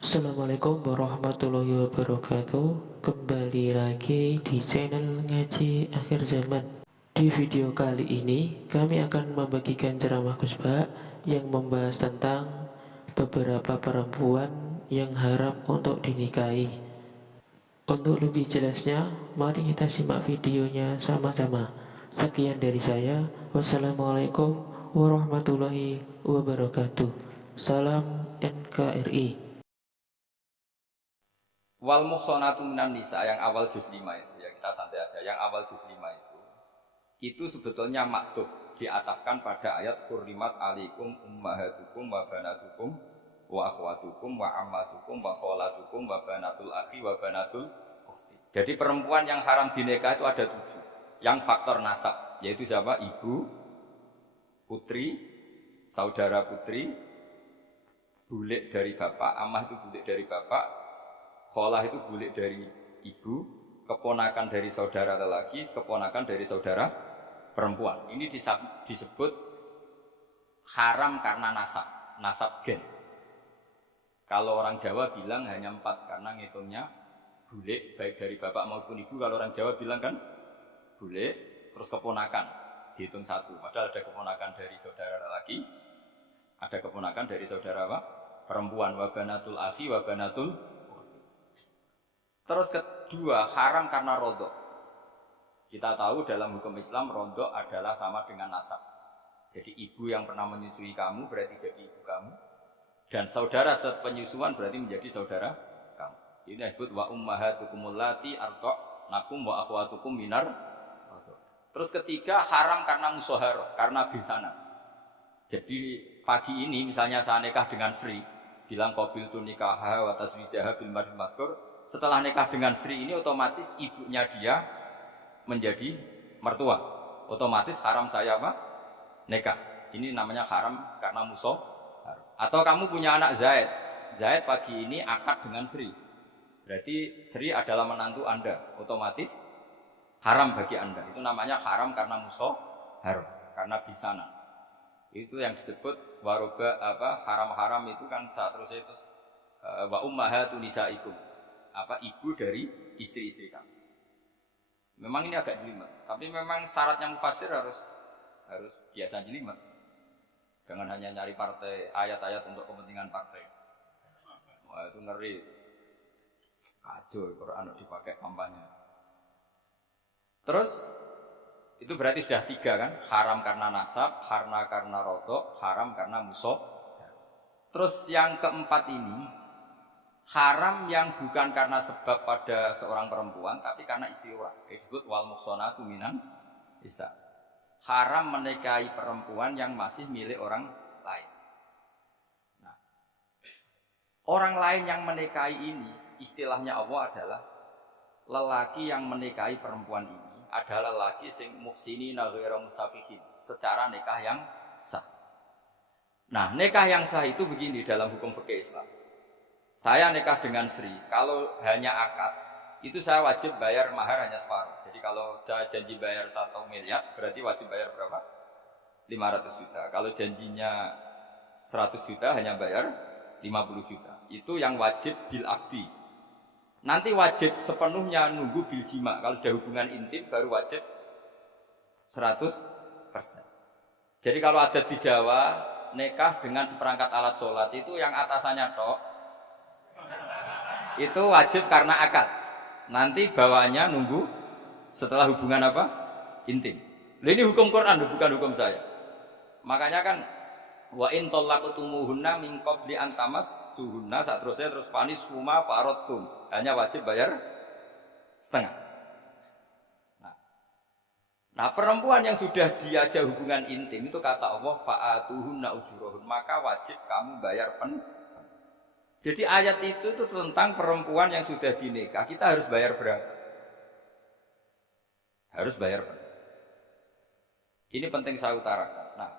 Assalamualaikum warahmatullahi wabarakatuh. Kembali lagi di channel Ngaji Akhir Zaman. Di video kali ini kami akan membagikan ceramah Gusba yang membahas tentang beberapa perempuan yang haram untuk dinikahi. Untuk lebih jelasnya, mari kita simak videonya sama-sama. Sekian dari saya. Wassalamualaikum warahmatullahi wabarakatuh. Salam NKRI. Wal muhsanatu minan nisa yang awal juz 5 itu ya, kita santai aja. Yang awal juz 5 itu sebetulnya maktuf, diatafkan pada ayat hurrimat alaikum ummahatukum wa banatukum wa akhwatukum wa ammatukum wa kholatukum wa banatul akhi wa banatul ukhti. Jadi perempuan yang haram dinikah itu ada 7. Yang faktor nasab, yaitu siapa? Ibu, putri, saudara putri, bulik dari bapak, amah itu bulik dari bapak, kholah itu bulik dari ibu, keponakan dari saudara lelaki, keponakan dari saudara perempuan. Ini disebut haram karena nasab gen. Kalau orang Jawa bilang hanya 4 karena ngitungnya bulik baik dari bapak maupun ibu. Kalau orang Jawa bilang kan bulik terus keponakan dihitung 1. Padahal ada keponakan dari saudara lelaki, ada keponakan dari saudara apa? Perempuan. Wa banatul akhi wa banatul. Terus kedua, haram karena rodok. Kita tahu dalam hukum Islam rodok adalah sama dengan nasab. Jadi ibu yang pernah menyusui kamu berarti jadi ibu kamu. Dan saudara sepenyusuan berarti menjadi saudara kamu. Ini disebut wa ummahatukumul lati arda'nakum wa akhwatukum minar. Terus ketiga, haram karena musoharoh, karena besanan. Jadi pagi ini misalnya saya nikah dengan Sri, bilang qabiltu nikaha wa taswijaha bil marhum makur. Setelah nikah dengan Sri ini otomatis ibunya dia menjadi mertua. Otomatis haram saya apa? Nikah. Ini namanya haram karena musuh. Atau kamu punya anak Zaid. Zaid pagi ini akad dengan Sri. Berarti Sri adalah menantu Anda. Otomatis haram bagi Anda. Itu namanya haram karena musuh haram. Karena bisanan. Itu yang disebut waroba apa haram-haram itu kan saat terus itu wa ummahatun nisaikum. Apa ibu dari istri-istri kamu. Memang ini agak jelimet, tapi memang syaratnya mufassir harus biasa jelimet. Jangan hanya nyari partai ayat-ayat untuk kepentingan partai. Wah itu ngeri. Kacau Quran dipakai kampanye. Terus itu berarti sudah 3 kan? Haram karena nasab, karena rodok, haram karena musuh. Terus yang keempat ini haram yang bukan karena sebab pada seorang perempuan, tapi karena istri orang. Disebut wal muhsanatu minan nisa. Haram menikahi perempuan yang masih milik orang lain. Nah, orang lain yang menikahi ini, istilahnya Allah adalah lelaki yang menikahi perempuan ini adalah lelaki sing muhsinina ghairu musafihin, secara nikah yang sah. Nah, nikah yang sah itu begini dalam hukum fikih Islam. Saya nikah dengan Sri, kalau hanya akad, itu saya wajib bayar mahar hanya separuh. Jadi kalau saya janji bayar 1 miliar, berarti wajib bayar berapa? 500 juta. Kalau janjinya 100 juta, hanya bayar 50 juta. Itu yang wajib bil akdi. Nanti wajib sepenuhnya nunggu bil jima. Kalau sudah hubungan intim, baru wajib 100%. Jadi kalau ada di Jawa, nikah dengan seperangkat alat sholat, itu yang atasannya tok, itu wajib karena akad. Nanti bawaannya nunggu setelah hubungan apa? Intim. Ini hukum Quran, bukan hukum saya. Makanya kan wa in talaqtumuhunna min qabli an tamassuhunna, terus panis huma faradtum. Hanya wajib bayar setengah. Nah, perempuan yang sudah diajak hubungan intim itu kata Allah fa'atuhunna ujurahun, maka wajib kamu bayar Jadi ayat itu tuh tentang perempuan yang sudah dinikah, kita harus bayar berapa? Harus bayar berapa? Ini penting saya utarakan. Nah,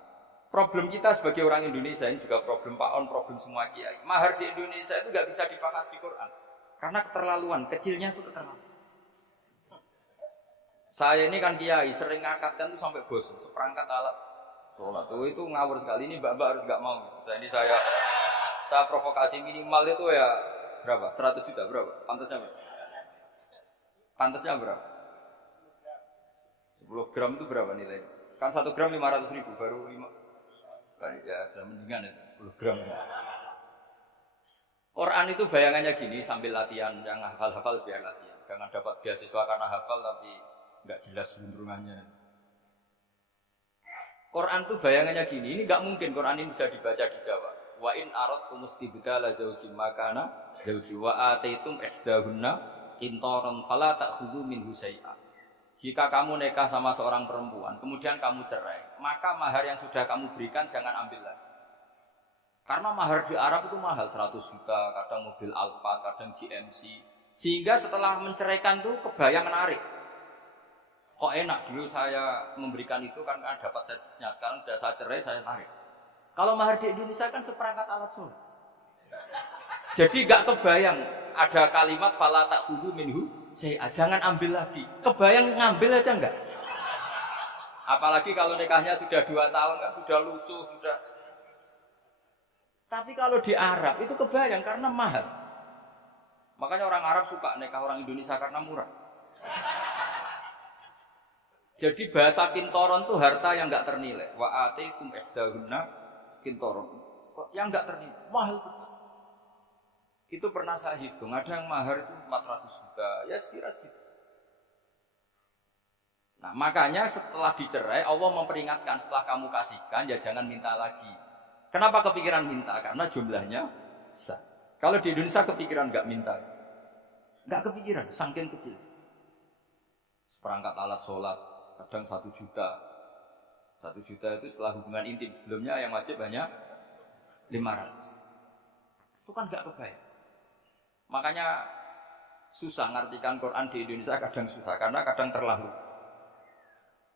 problem kita sebagai orang Indonesia, ini juga problem Pak On, problem semua kiai. Mahar di Indonesia itu nggak bisa dibahas di Quran. Karena keterlaluan, kecilnya itu keterlaluan. Saya ini kan kiai, sering ngakatkan tuh sampai bosan, seperangkat alat sholat. Itu ngawur sekali, ini mbak-mbak harus nggak mau. Saya provokasi minimal itu ya berapa? 100 juta berapa? Pantasnya berapa? Pantasnya berapa? 10 gram itu berapa nilai? Kan 1 gram 500 ribu, baru 5. Ya sudah mendingan itu 10 gram. Quran itu bayangannya gini sambil latihan, yang hafal-hafal biar latihan. Jangan dapat beasiswa karena hafal tapi nggak jelas juntrungannya. Quran itu bayangannya gini, ini nggak mungkin Quran ini bisa dibaca di Jawa. Wa in aradtum istibdala zawjin makana zawji wa ataitum ihdahunna qintaran fala ta'khudhu minhu syai'a. Jika kamu nikah sama seorang perempuan, kemudian kamu cerai, maka mahar yang sudah kamu berikan jangan ambil lagi. Karena mahar di Arab itu mahal, 100 juta, kadang mobil Alphard, kadang GMC. Sehingga setelah menceraikan tuh kebayang menarik. Kok enak, dulu saya memberikan itu kan dapat servisnya, sekarang sudah saya cerai, saya tarik. Kalau mahar di Indonesia kan seperangkat alat sholat. Jadi gak kebayang ada kalimat fala ta'khudhu minhu syai'a, jangan ambil lagi. Kebayang ngambil aja enggak? Apalagi kalau nikahnya sudah 2 tahun kan sudah lusuh, sudah. Tapi kalau di Arab itu kebayang karena mahal. Makanya orang Arab suka nikah orang Indonesia karena murah. Jadi bahasa kintoron itu harta yang enggak ternilai. Wa ataitum ihdahunna kintoron. Yang enggak ternilai, mahal betul. Itu pernah saya hitung, ada yang mahar itu 400 juta, ya sekira segitu. Nah makanya setelah dicerai, Allah memperingatkan setelah kamu kasihkan, ya jangan minta lagi. Kenapa kepikiran minta? Karena jumlahnya besar. Kalau di Indonesia kepikiran nggak minta, nggak kepikiran, saking kecil. Seperangkat alat sholat, kadang 1 juta. 1 juta itu setelah hubungan intim, sebelumnya yang wajib hanya 500. Itu kan nggak kebayang. Makanya susah ngartikan Quran di Indonesia, kadang susah karena kadang terlalu.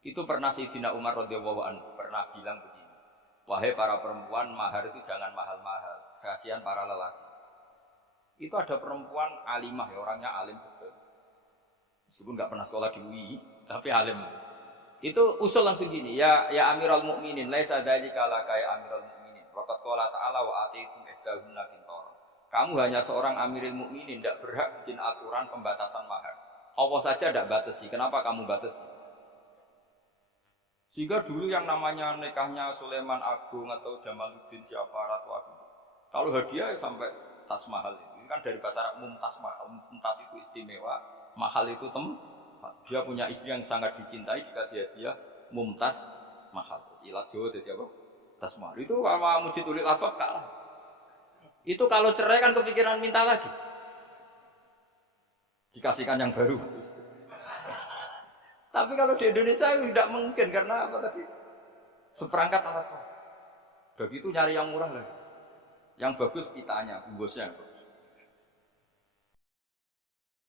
Itu pernah Sayyidina Umar radhiyallahu anhu pernah bilang begini, wahai para perempuan, mahar itu jangan mahal-mahal, kasihan para lelaki. Itu ada perempuan alimah, ya orangnya alim betul, meskipun nggak pernah sekolah di UI tapi alim. Itu usul langsung gini, ya Amirul Mukminin, laisa dzalika laka ya Amirul Mukminin, waqad qala ta'ala wa atiitum ihdahunna qintaran. Kamu hanya seorang Amirul Mukminin, tidak berhak bikin aturan pembatasan mahar. Allah saja tidak batasi, kenapa kamu batasi? Sehingga dulu yang namanya nikahnya Sulaiman Agung atau Jamaluddin siapa Ratu Agung, kalau hadiah sampai tas mahal itu. Ini kan dari bahasa Arab mumtaz mahal. Mumtaz itu istimewa, mahal itu dia punya istri yang sangat dicintai, dikasih hadiah mumtaz mahal. Terus ilat Jawa jadi apa? Tas mahal. Itu sama Mujid Ulil Albab kalah. Itu kalau cerai kan kepikiran minta lagi. Dikasihkan yang baru. Tapi kalau di Indonesia tidak mungkin karena apa tadi? Seperangkat alat sholat. Begitu nyari yang murah lagi. Yang bagus pitanya, bungkusnya bagus.